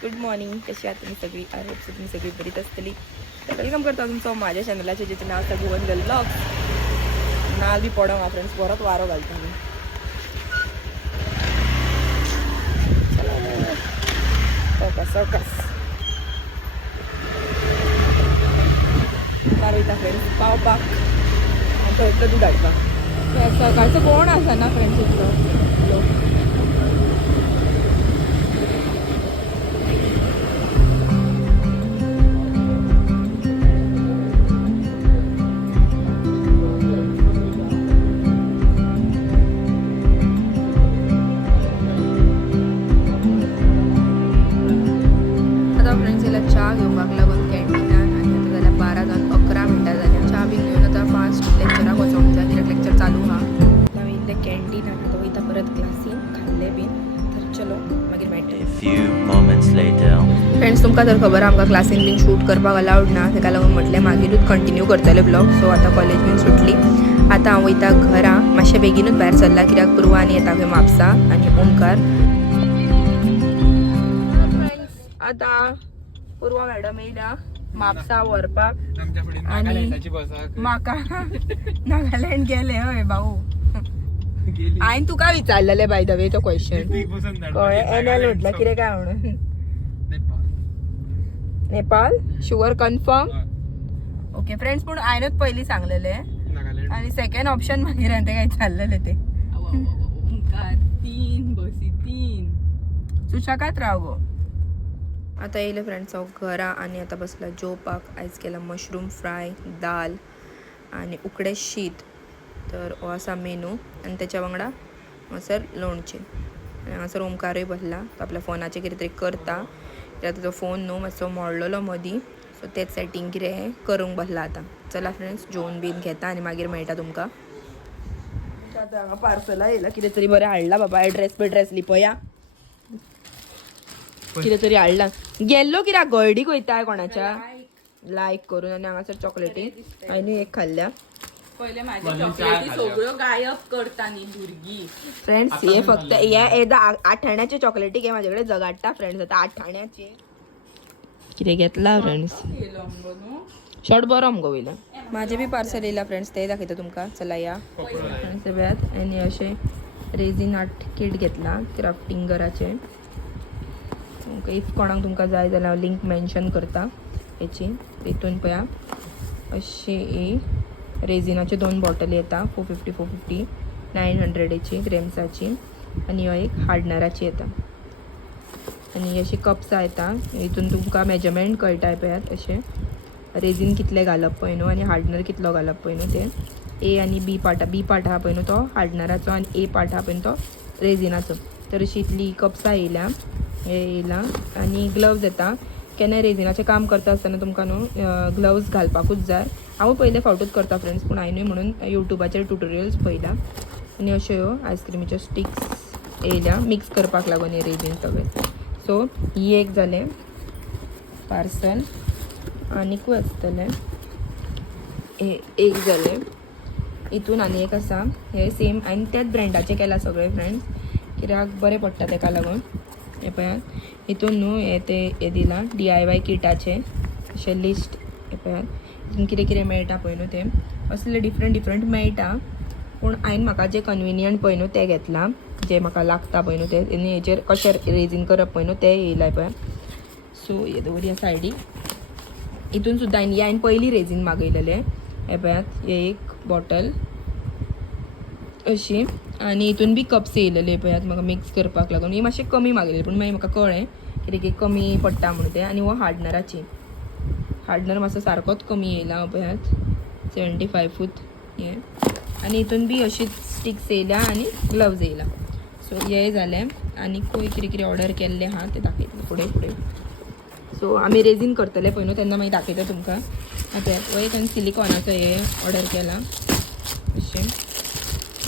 Good morning. कशी आहात तुम्ही सगळी? आय होप तुम्ही सगळी बरीच असतली. तर वेलकम करता तुमचं माझ्या चॅनलाचे ज्याचे नाव असतं भुवन गर्ल ब्लॉग. नाव बी पडो मा फ्रेंड्स, परत वारो घालतो मी. सवकास मारो इथं फ्रेंड्स पाव पाक आणि तो इथलं दूध हाडपा. सकाळचं कोण असा ना फ्रेंड्स इथलं लोक. चहा घेवपाक लागून कॅन्टीनान आणि आता जाल्यार 12 जावन 11 मिनटां जाल्या. चहा बी घेवन आता फास्ट लेक्चराक वचोंक जाय कित्याक लेक्चर चालू आहा. हांवें इल्ले कॅन्टीन आनी तो वयता परत क्लासीन खाल्ले बीन. तर चलो मागीर मेळटा. फ्रेंड्स तुमकां तर खबर आमकां क्लासीन बीन शूट करपाक अलावड ना, ताका लागून म्हटलें मागीरूच कंटिन्यू करतले ब्लॉग. सो आतां कॉलेज बीन सुटली. आतां हांव वयता घरा. मातशें बेगीनूच भायर सरला कित्याक पुर्वा आनी येता खंय म्हापसा आनी ओमकार. आतां पूर्वा मॅडम येयला म्हापसा व्हरपाक आनी म्हाका नागालँड गेले. हय भाऊ, हांवें तुका विचारलेले बाय द वे तो क्वेश्चन. एनएल म्हटलं कितें काय म्हणून. Nepal sure confirm. Okay friends, पूण हांवेंच पयलीं सांगलेले आनी सेकंड ऑप्शन मागीर हांवें काय चाललेले ते. ओमकार 3 बसी 3 सुशाकात राव गो. आता येयले फ्रेंड्स हांव घरा आनी आतां बसला जेवपाक. आयज केला मशरूम फ्राय, दाल आनी उकडे शीत. तर हो आसा मेनू आनी तेच्या वांगडा हांगासर लोणचें. आनी हांगासर ओमकारूय बसला. तो आपल्या फोनाचेर कितें तरी करता कित्याक ताजो फोन न्हू मातसो मोडलेलो मदीं. सो तेच सेटींग कितें करूंक बसला आतां. चला फ्रेंड्स जेवन बीन घेता आनी मागीर मेळटा तुमकां. आतां हांगा पार्सला येयला कितें तरी बरें हाडला बाबा. एड्रेस लिपया कितें तरी हाडला. गेल्लो कित्याक गळडीक वयता कोणाच्या लायक करून. आनी हांगासर चॉकलेटी हांवें एक खाल्ल्या. पहिले माझ्या चॉकलेटी सगळं गायब करता न्ही भुरगीं. फ्रेंड्स हे फक्त हे 8 आण्याचे चॉकलेटी घे माझ्याकडे जगाडटा फ्रेंड्स. आता 8 आण्याचे कितें घेतला फ्रेंड्स. शॉर्ट बरो मगो वयला. माझे बी पार्सल येयला फ्रेंड्स, ते दाखयता तुमकां. चला या सगळ्यात. आनी अशें रेझीन आर्ट किट घेतला क्राफ्टिंगराचे. इफ कोणाक तुमकां जाय जाल्यार हांव लिंक मेन्शन करता हेची. तेतून पळया अशी रेझिनाचे 2 बॉटल येता 450 900 ग्रॅम्साची. आनी हो एक हार्डनराची येता. आनी अशी कप्सां येता. हितून तुमकां मेजरमेंट कळटा पळयात. अशें रेझीन कितले घालप पळय न्हू आनी हार्डनर कितलो घालप पळय न्हू ते. ए आनी बी पार्ट आहा पळय न्हू तो हार्डनराचो आनी ए पार्ट आहा पळय न्हू तो रेझिनाचो. तर अशी इतली कप्सां येयल्या. हे येयला आनी ग्लव्ज येता. केन्ना रेझिनाचें काम करता आसतना तुमकां न्हू ग्लव्ज घालपाकूच जाय. हांव पयले फावटूच करता फ्रेंड्स, पूण हांवेंय म्हणून युट्यूबाचेर ट्युटोरियल्स पयला. आनी अश्यो ह्यो आयस्क्रीमीच्यो स्टिक्स येयल्या मिक्स करपाक लागून हे रेझीन सगळें. सो ही एक जालें पार्सल. आनीकूय आसतलें हे एक जालें. हितून आनी एक आसा. हे सेम हांवें त्याच ब्रँडाचें केलां सगळें फ्रेंड्स कित्याक बरें पडटा ताका लागून. हे पळयात हितून न्हू हे दिलां DIY किटाचे अशें लिस्ट. हे पळयात हितून कितें कितें मेळटा पळय न्हू ते असले डिफरंट मेळटा. पूण हांवें म्हाका जे कन्विनियंट पळय न्हू ते घेतलां, जे म्हाका लागता पळय न्हू ते. आनी हेचेर कशें रेझीन करप पळय न्हू ते येयलाय पळय. सो हे दवरया सायडीक. हितून सुद्दां हांवें पयलीं रेझीन मागयलेलें. हे पळयात हे एक बॉटल अशी. आनी हितून बी कप्स येयलेले पळयात म्हाका मिक्स करपाक लागून. ही मातशें कमी मागयलेली पूण मागीर म्हाका कळ्ळें कित्याक की कमी पडटा म्हणून ते. आनी हो हार्डनराची. हार्डनर मातसो सारकोच कमी येयला पळयात 75 हे. आनी हितून बी अशीच स्टिक्स येयल्या आनी ग्लव्ज येयला. सो हे जालें. आनी कितें कितें ऑर्डर केल्लें आहा तें दाखयतलें फुडें. सो आमी रेझीन करतले पळय न्हू तेन्ना मागीर दाखयता तुमकां. आतां हो एक सिलिकॉनाचो हे ऑर्डर केला अशें.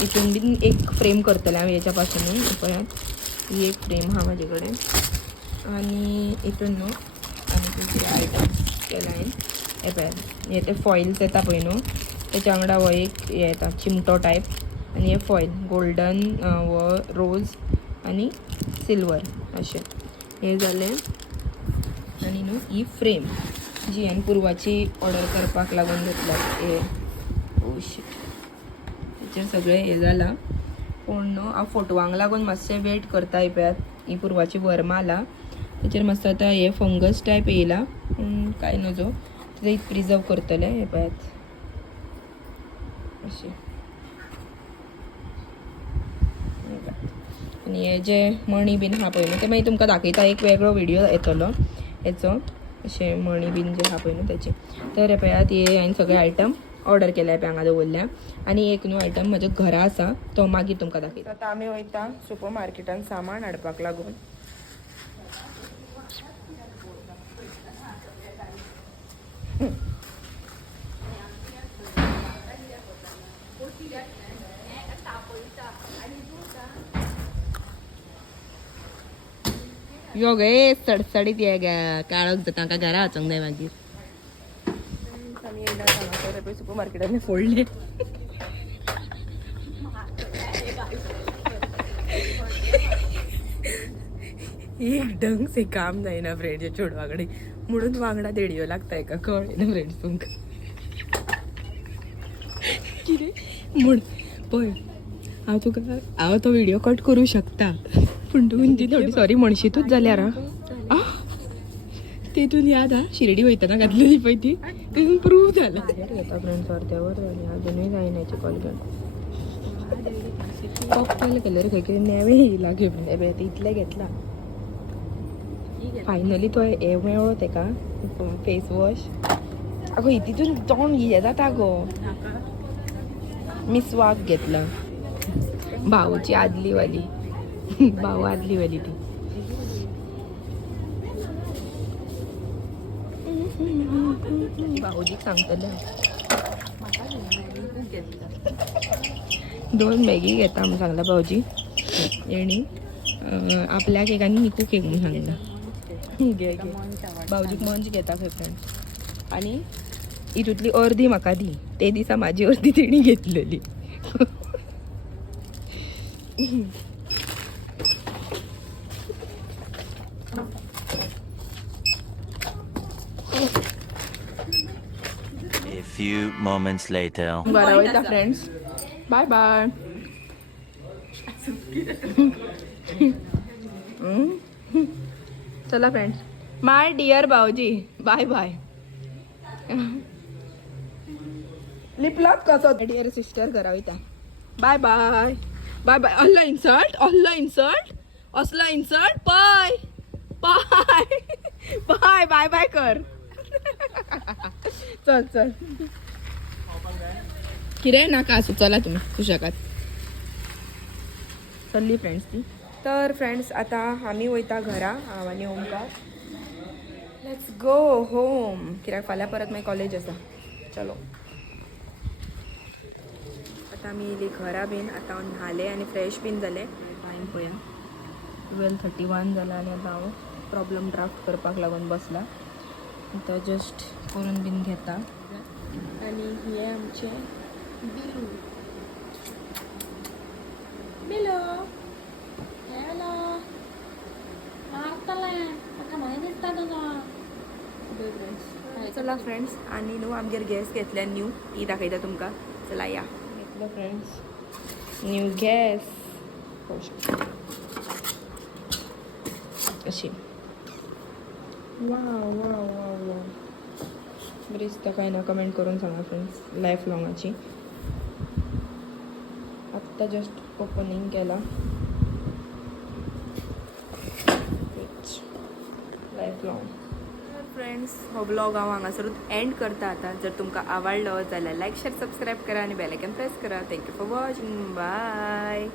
हितून बीन एक फ्रेम करतले हांव हेच्या पासून. पळयात ही एक फ्रेम आहा म्हाजे कडेन. आनी हितून न्हू आनी कितें आयटम्स केला हांवें. हे पळयात हे ते फॉइल्स येता पळय न्हू तेच्या वांगडा हो एक हे येता चिमटो टायप. आणि हे फॉईल गोल्डन व रोज आणि सिल्वर असे हे जाले. आणि न्हू ही फ्रेम जी हांवें पूर्वाची ऑर्डर करपाक लागून घेतला हे तेचेर सगळें हे जाला. पूण न्हू हांव फोटवांक लागून मातशें वेट करता हे पळयात. ही पूर्वाची वर्माला तेचेर मस्त आतां हे फंगस टायप येयला कांय नजो ते प्रिजर्व करतले हे पळयात अशें. आनी हे जे मणी बीन आहा पळय न्हू ते मागीर तुमकां दाखयता. एक वेगळो व्हिडिओ येतलो हेचो अशे मणी बीन जे आहा पळय न्हू तेचे. तर हे पळयात हे हांवें सगळे आयटम ऑर्डर केल्या पे हांगा दवरल्या. आनी एक न्हू आयटम म्हज्या घरा आसा तो मागीर तुमकां दाखयता. आतां आमी वयता सुपर मार्केटान सामान हाडपाक लागून. यो गे सडसडीत ये गे काळोख जाता तांकां घरा वचोंक जाय मागीर. आमी येयला हांगासर पळय सुपर मार्केटान फोडले. एक ढंग से काम जायना फ्रेंड्स चेडवा कडेन म्हणून वांगडा देडयो लागता एका कळ्ळें फ्रेंड्स तुमकां कितें म्हण पळय. हांव तो व्हिडिओ कट करूं शकता पूण तुमची थोडी सॉरी म्हणशीतूच जाल्यार तेतून याद हा शिर्डी वयतना घातलेली पळय ती तितून प्रूव जाला. घेता फ्रेंड्स अर्द्यावर जाली अजुनूय जायनाची कॉलगेट पप्पाला कलर खंय कितें नेवे येयला घेवन हे इतलें घेतला. फायनली तो हे मेळ्ळो तेका फेस वॉश. अगो हितून तोंड हे जाता गो. मिसवाक घेतला भाऊची आदली वाली भाऊ आदली वाली ती. भाऊजीक सांगतले 2 मॅगी घेता म्हणून सांगला भाऊजी. आणि आपल्या केक आनी निकू केक म्हणून सांगला. घे घे भाऊजीक मंच घेता खंय फ्रेंड्स. आनी हितूंतली अर्दी म्हाका दी. ते दिसा म्हाजी अर्दी तेणी घेतलेली. A few moments later. बरं वयता फ्रेंड्स. Bye bye. चला फ्रेंड्स. माय डियर भाऊजी बाय बाय. लिपलॉक कसो डियर सिस्टर घरा वयता. Bye bye bye bye. असला इन्सल्ट असला insult bye bye bye bye bye कर. चल चल किरे नाका असू. चला तुम्ही सुशकात चल्ली फ्रेंड्स ती. तर फ्रेंड्स आता आम्ही वयता घरा हांव आनी ओमकार. लेट्स गो होम कित्याक फाल्यां परत मागीर कॉलेज आसा. चलो आता आमी येयली घरा बीन. आतां हांव न्हालें आनी फ्रेश बीन जालें. टायम पळया 12:31 जाला आनी आतां हांव प्रॉब्लम ड्राफ्ट करपाक लागून बसला. आतां जस्ट करून बीन घेता. आनी हे आमचे बिलू. बिलू हॅलो चला फ्रेंड्स. आनी न्हू आमगेर गॅस घेतल्या न्यू ती दाखयता तुमकां. चला या घेतलो फ्रेंड्स न्यू गॅस अशी. वाव वाव वाव वाव बरी दिसता काय ना कमेंट करून सांगा फ्रेंड्स. लायफ लॉंगाची आत्ता जस्ट ओपनिंग केला. Life long. फ्रेंड्स हो ब्लॉग हांव हांगासरूच एंड करता. आतां जर तुमकां आवडलो जाल्यार लायक शेअर सबस्क्राईब करा आणि बेल आयकॉन प्रेस करा. Thank you for watching. बाय.